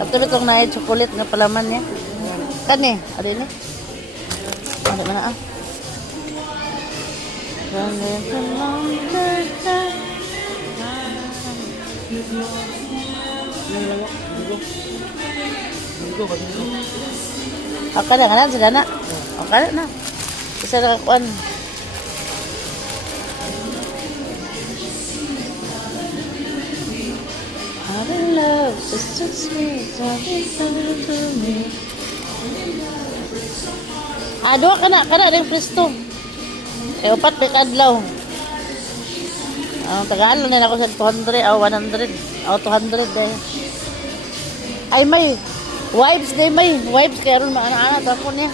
Kapag itong na chocolate nga palaman niya. Kani, ada ini. Ada mana ah? Akala nga na, sila na. Akala na. Isa na kakuan. Our love is so sweet, to me. Duha kana ring presto. Upat may kadlaw. Tagaan lang ako sa 200 o 100 o 200 dahil. Ay may wipes kaya ron maana-ana tapon niya.